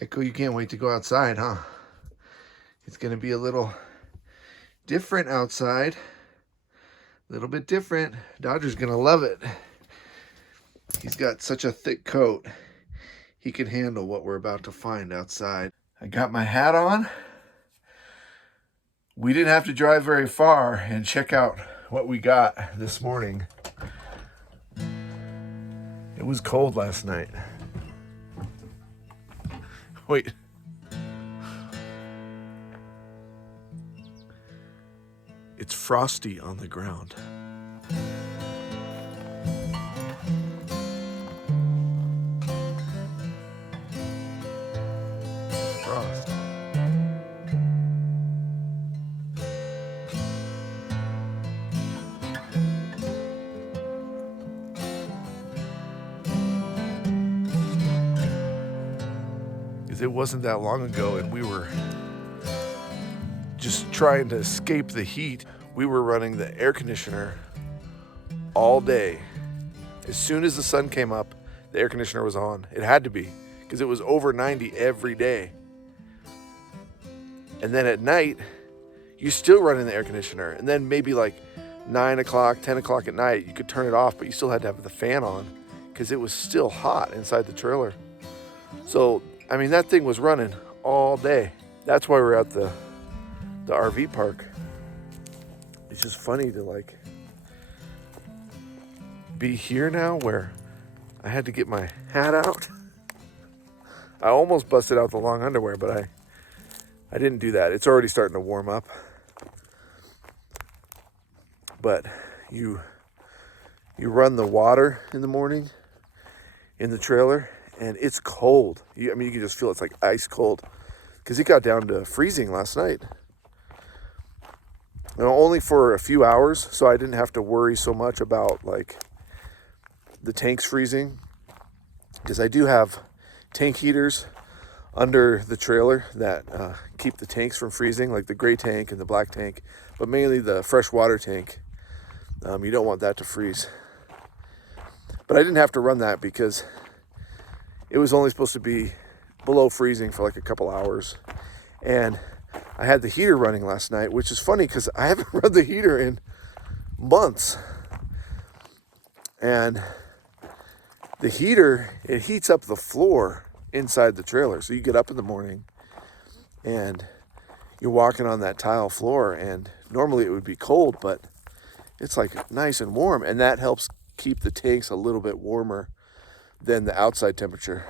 Echo, you can't wait to go outside, huh? It's going to be a little different outside. A little bit different. Dodger's going to love it. He's got such a thick coat. He can handle what we're about to find outside. I got my hat on. We didn't have to drive very far and check out what we got this morning. It was cold last night. Wait. It's frosty on the ground. Frost. Because it wasn't that long ago and we were just trying to escape the heat. We were running the air conditioner all day. As soon as the sun came up, the air conditioner was on. It had to be, because it was over 90 every day. And then at night, you're still running the air conditioner. And then maybe like 9 o'clock, 10 o'clock at night, you could turn it off, but you still had to have the fan on because it was still hot inside the trailer. So, I mean, that thing was running all day. That's why we're at the RV park. It's just funny to like be here now where I had to get my hat out. I almost busted out the long underwear, but I didn't do that. It's already starting to warm up. But you run the water in the morning in the trailer and it's cold. You can just feel it's like ice cold because it got down to freezing last night. And only for a few hours, so I didn't have to worry so much about like the tanks freezing, because I do have tank heaters under the trailer that keep the tanks from freezing, like the gray tank and the black tank, but mainly the freshwater tank. You don't want that to freeze. But I didn't have to run that because it was only supposed to be below freezing for like a couple hours. And I had the heater running last night, which is funny because I haven't run the heater in months. And the heater, it heats up the floor inside the trailer. So you get up in the morning and you're walking on that tile floor, and normally it would be cold, but it's like nice and warm, and that helps keep the tanks a little bit warmer than the outside temperature.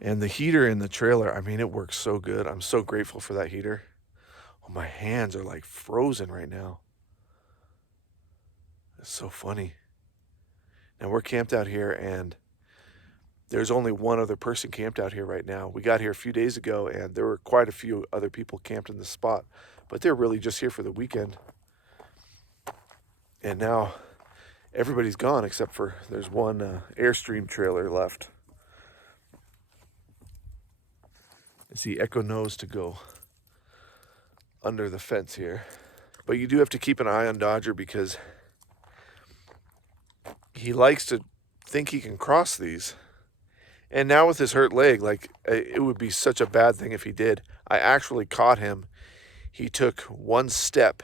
And the heater in the trailer, I mean, it works so good. I'm so grateful for that heater. Oh, my hands are like frozen right now. It's so funny. Now we're camped out here, and there's only one other person camped out here right now. We got here a few days ago, and there were quite a few other people camped in the spot, but they're really just here for the weekend. And now everybody's gone except for there's one Airstream trailer left. I see Echo knows to go under the fence here. But you do have to keep an eye on Dodger because he likes to think he can cross these. And now with his hurt leg, like, it would be such a bad thing if he did. I actually caught him. He took one step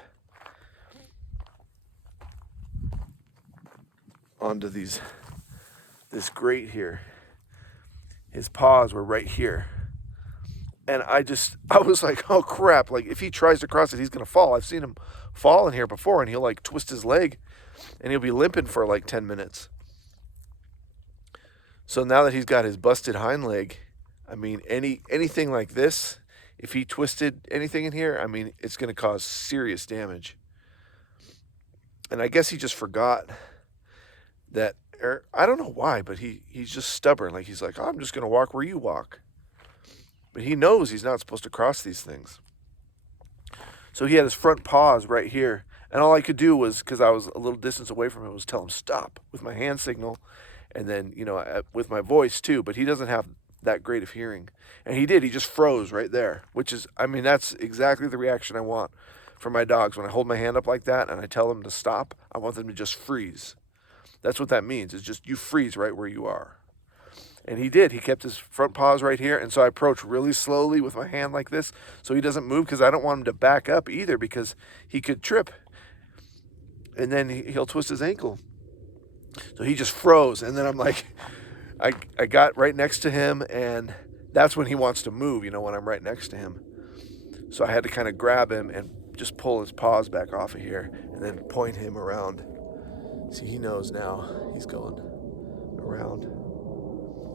onto this grate here. His paws were right here. And I was like, oh crap, like if he tries to cross it, he's gonna fall. I've seen him fall in here before, and he'll like twist his leg and he'll be limping for like 10 minutes. So now that he's got his busted hind leg, I mean, anything like this, if he twisted anything in here, I mean, it's gonna cause serious damage. And I guess he just forgot that, or I don't know why, but he's just stubborn. Like he's like, oh, I'm just gonna walk where you walk. But he knows he's not supposed to cross these things. So he had his front paws right here. And all I could do was, because I was a little distance away from him, was tell him stop with my hand signal. And then, with my voice too. But he doesn't have that great of hearing. And he did. He just froze right there. Which is, I mean, that's exactly the reaction I want from my dogs. When I hold my hand up like that and I tell them to stop, I want them to just freeze. That's what that means. It's just you freeze right where you are. And he did. He kept his front paws right here. And so I approach really slowly with my hand like this so he doesn't move, because I don't want him to back up either, because he could trip. And then he'll twist his ankle. So he just froze. And then I'm like, I got right next to him, and that's when he wants to move, when I'm right next to him. So I had to kind of grab him and just pull his paws back off of here and then point him around. See, he knows now. He's going around.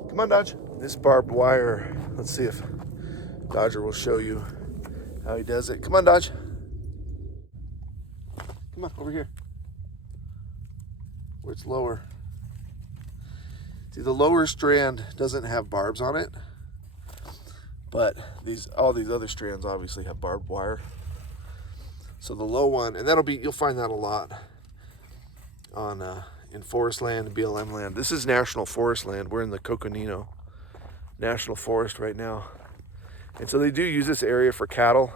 Come on, Dodge. This barbed wire, let's see if Dodger will show you how he does it. Come on, Dodge. Come on, over here. Where it's lower. See, the lower strand doesn't have barbs on it, but all these other strands obviously have barbed wire. So the low one, and you'll find that a lot on in forest land and BLM land. This is national forest land. We're in the Coconino National Forest right now. And so they do use this area for cattle.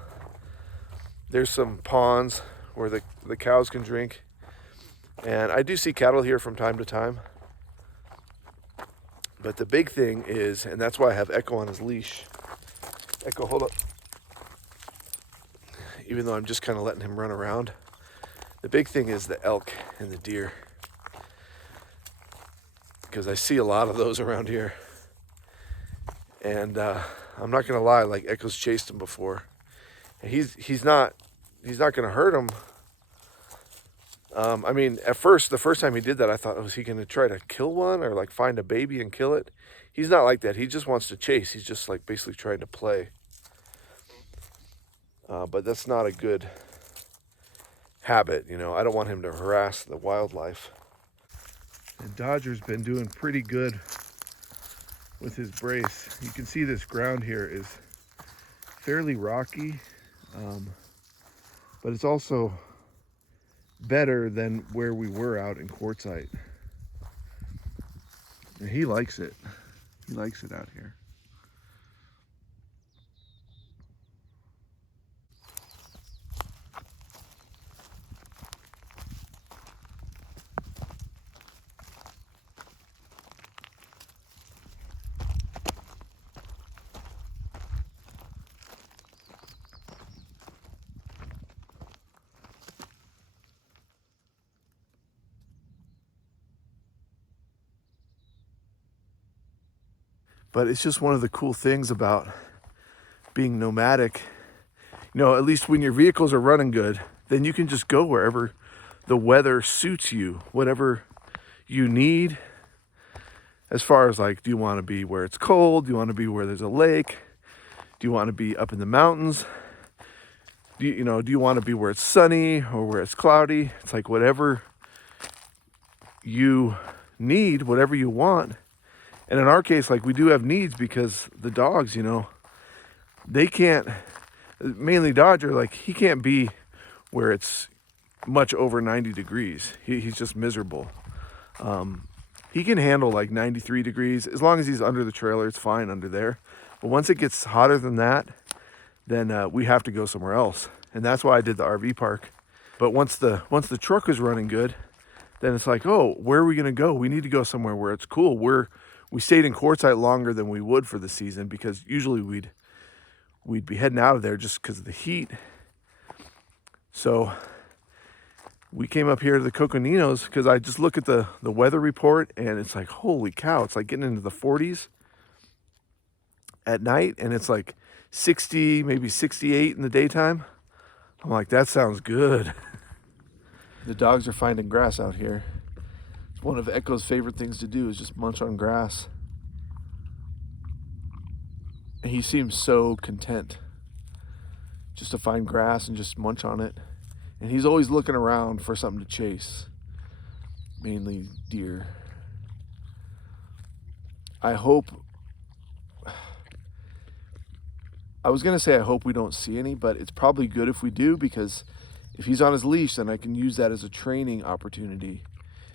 There's some ponds where the cows can drink. And I do see cattle here from time to time. But the big thing is, and that's why I have Echo on his leash. Echo, hold up. Even though I'm just kind of letting him run around. The big thing is the elk and the deer, because I see a lot of those around here. And I'm not gonna lie, like Echo's chased him before. And he's not gonna hurt him. I mean, at first, the first time he did that, I thought, was he gonna try to kill one or like find a baby and kill it? He's not like that. He just wants to chase. He's just like basically trying to play. But that's not a good habit, I don't want him to harass the wildlife. And Dodger's been doing pretty good with his brace. You can see this ground here is fairly rocky, but it's also better than where we were out in Quartzsite. And he likes it. He likes it out here. But it's just one of the cool things about being nomadic. At least when your vehicles are running good, then you can just go wherever the weather suits you, whatever you need. As far as like, do you want to be where it's cold? Do you want to be where there's a lake? Do you want to be up in the mountains? Do you want to be where it's sunny or where it's cloudy? It's like whatever you need, whatever you want. And in our case, like we do have needs because the dogs, they can't, mainly Dodger, like he can't be where it's much over 90 degrees. He's just miserable. He can handle like 93 degrees. As long as he's under the trailer, it's fine under there. But once it gets hotter than that, then we have to go somewhere else. And that's why I did the RV park. But once the truck was running good, then it's like, oh, where are we gonna go? We need to go somewhere where it's cool. We stayed in Quartzsite longer than we would for the season, because usually we'd be heading out of there just because of the heat. So we came up here to the Coconinos because I just look at the weather report and it's like, holy cow, it's like getting into the 40s at night, and it's like 60, maybe 68 in the daytime. I'm like, that sounds good. The dogs are finding grass out here. It's one of Echo's favorite things to do, is just munch on grass. And he seems so content just to find grass and just munch on it. And he's always looking around for something to chase, mainly deer. I hope we don't see any, but it's probably good if we do, because if he's on his leash, then I can use that as a training opportunity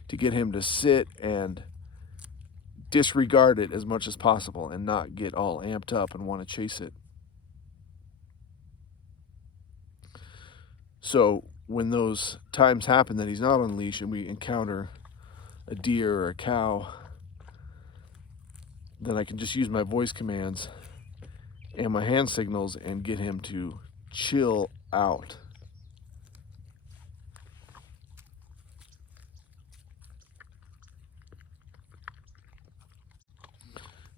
to get him to sit and disregard it as much as possible and not get all amped up and want to chase it. So when those times happen that he's not on leash and we encounter a deer or a cow, then I can just use my voice commands and my hand signals and get him to chill out.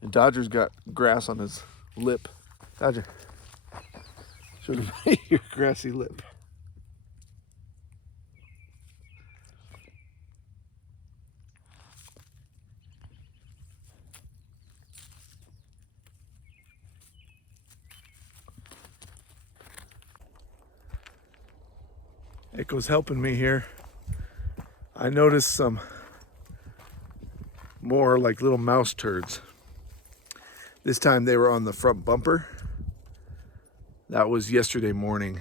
And Dodger's got grass on his lip. Dodger, show me your grassy lip. Echo's helping me here. I noticed some more like little mouse turds. This time they were on the front bumper. That was yesterday morning.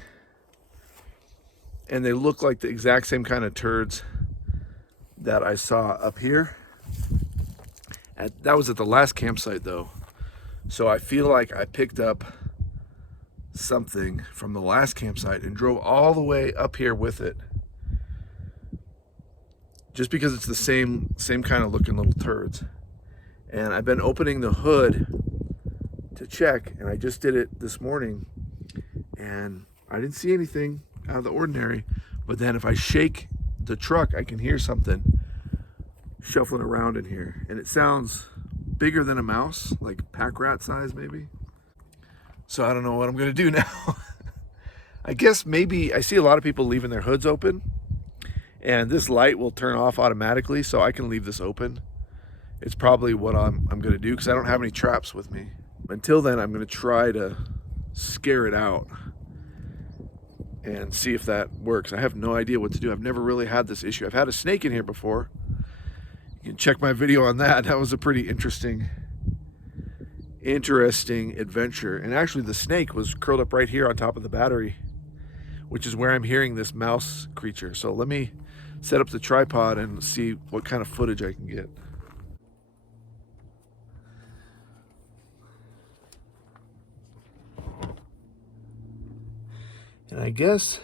And they look like the exact same kind of turds that I saw up here. That was at the last campsite though. So I feel like I picked up something from the last campsite and drove all the way up here with it. Just because it's the same kind of looking little turds. And I've been opening the hood to check, and I just did it this morning, and I didn't see anything out of the ordinary. But then if I shake the truck, I can hear something shuffling around in here, and it sounds bigger than a mouse, like pack rat size maybe. So I don't know what I'm gonna do now. I guess maybe I see a lot of people leaving their hoods open, and this light will turn off automatically, so I can leave this open. It's probably what I'm gonna do, because I don't have any traps with me. Until then, I'm gonna try to scare it out and see if that works. I have no idea what to do. I've never really had this issue. I've had a snake in here before. You can check my video on that. That was a pretty interesting adventure. And actually the snake was curled up right here on top of the battery, which is where I'm hearing this mouse creature. So let me set up the tripod and see what kind of footage I can get. And I guess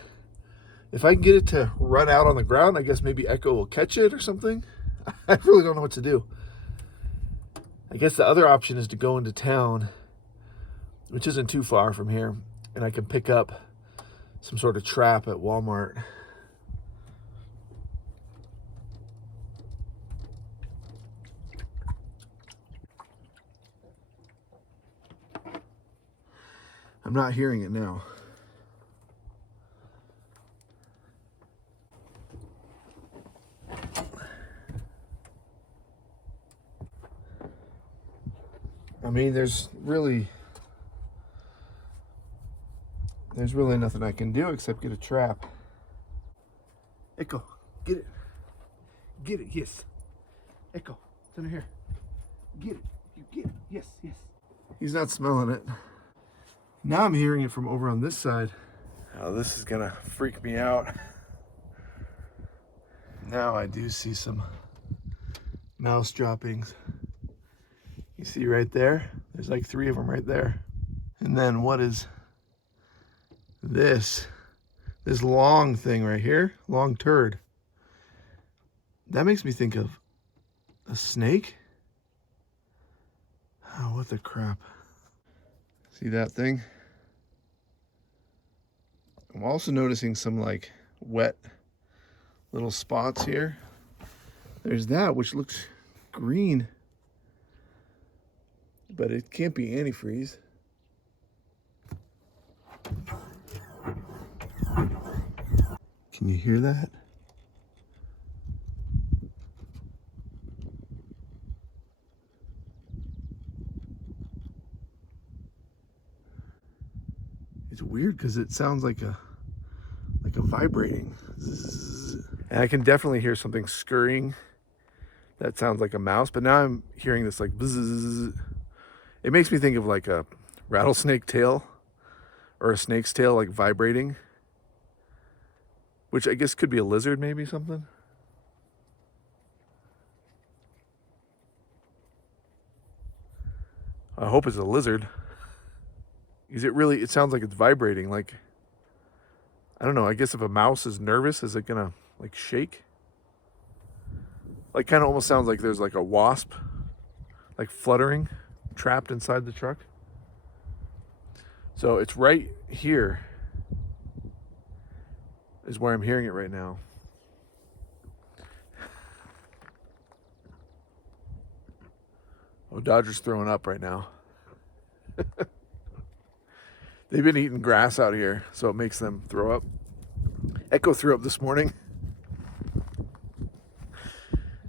if I can get it to run out on the ground, I guess maybe Echo will catch it or something. I really don't know what to do. I guess the other option is to go into town, which isn't too far from here, and I can pick up some sort of trap at Walmart. I'm not hearing it now. I mean, there's really nothing I can do except get a trap. Echo, get it. Get it, yes. Echo, it's under here. Get it, you get it, yes, yes. He's not smelling it. Now I'm hearing it from over on this side. Oh, this is gonna freak me out. Now I do see some mouse droppings. You see right there? There's like 3 of them right there. And then what is this? This long thing right here, long turd. That makes me think of a snake. Oh, what the crap. See that thing? I'm also noticing some like wet little spots here. There's that, which looks green, but it can't be antifreeze. Can you hear that? It's weird because it sounds like a vibrating. And I can definitely hear something scurrying. That sounds like a mouse, but now I'm hearing this like bzzz. It makes me think of like a rattlesnake tail or a snake's tail like vibrating, which I guess could be a lizard, maybe something. I hope it's a lizard. Is it really, it sounds like it's vibrating. Like, I don't know, I guess if a mouse is nervous, is it gonna like shake? Like kind of almost sounds like there's like a wasp, like fluttering, trapped inside the truck. So it's right here is where I'm hearing it right now. Oh, Dodger's throwing up right now. They've been eating grass out here, so it makes them throw up. Echo threw up this morning.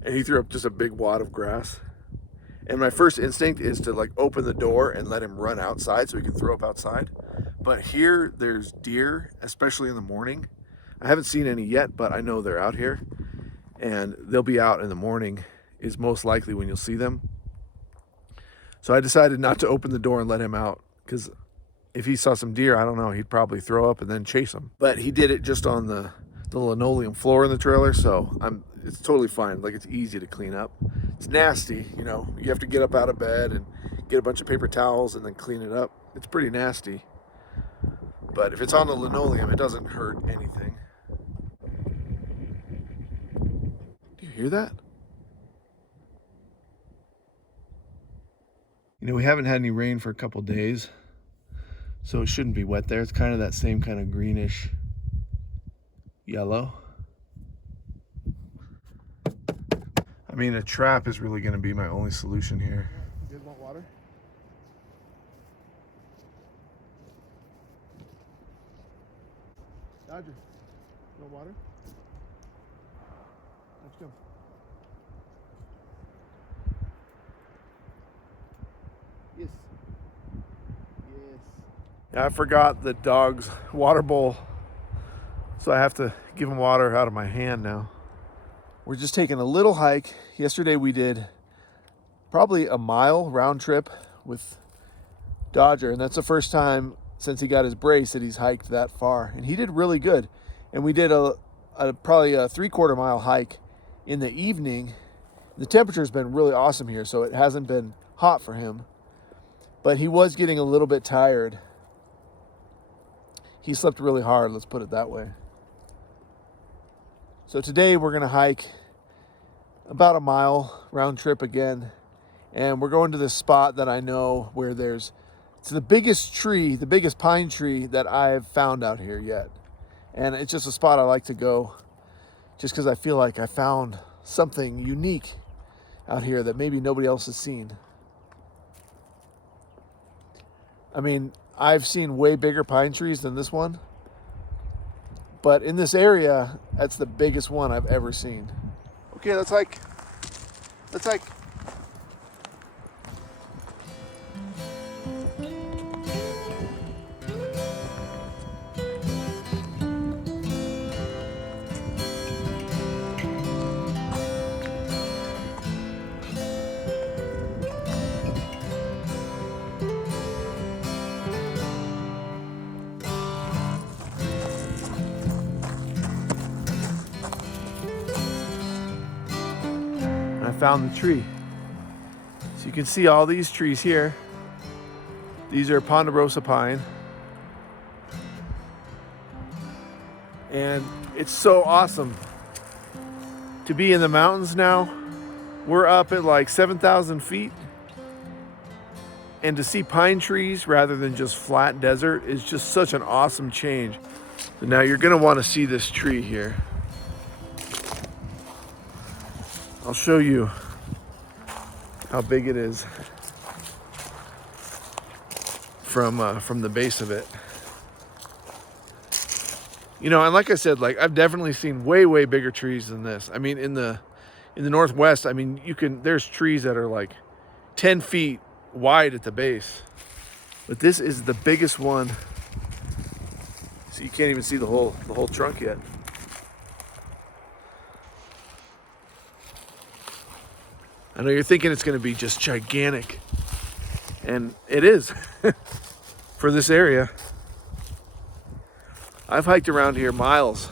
And he threw up just a big wad of grass. And my first instinct is to like open the door and let him run outside so he can throw up outside. But here there's deer, especially in the morning. I haven't seen any yet, but I know they're out here. And they'll be out in the morning is most likely when you'll see them. So I decided not to open the door and let him out, because if he saw some deer, I don't know, he'd probably throw up and then chase them. But he did it just on the linoleum floor in the trailer, so it's totally fine. Like, it's easy to clean up. It's nasty, you know. You have to get up out of bed and get a bunch of paper towels and then clean it up. It's pretty nasty. But if it's on the linoleum, it doesn't hurt anything. Do you hear that? You know, we haven't had any rain for a couple days, so it shouldn't be wet there. It's kind of that same kind of greenish yellow. I mean, a trap is really going to be my only solution here. You guys want water? Dodger, you want water? Let's go. Yes. Yes. I forgot the dog's water bowl, so I have to give him water out of my hand now. We're just taking a little hike. Yesterday we did probably a mile round trip with Dodger, and that's the first time since he got his brace that he's hiked that far, and he did really good. And we did probably a 3/4 mile hike in the evening. The temperature's been really awesome here, so it hasn't been hot for him, but he was getting a little bit tired. He slept really hard, let's put it that way. So today we're gonna hike about a mile round trip again, and we're going to this spot that I know where it's the biggest tree, the biggest pine tree that I've found out here yet. And it's just a spot I like to go just because I feel like I found something unique out here that maybe nobody else has seen. I mean, I've seen way bigger pine trees than this one, but in this area, that's the biggest one I've ever seen. Okay, let's hike. Let's hike. I found the tree. So you can see all these trees here. These are ponderosa pine. And it's so awesome to be in the mountains now. We're up at like 7,000 feet. And to see pine trees rather than just flat desert is just such an awesome change. So now you're gonna wanna see this tree here. I'll show you how big it is from the base of it. You know, and like I said, like I've definitely seen way bigger trees than this. I mean, in the Northwest, I mean, there's trees that are like 10 feet wide at the base, but this is the biggest one. So you can't even see the whole trunk yet. I know you're thinking it's going to be just gigantic, and it is for this area. I've hiked around here miles,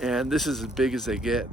and this is as big as they get.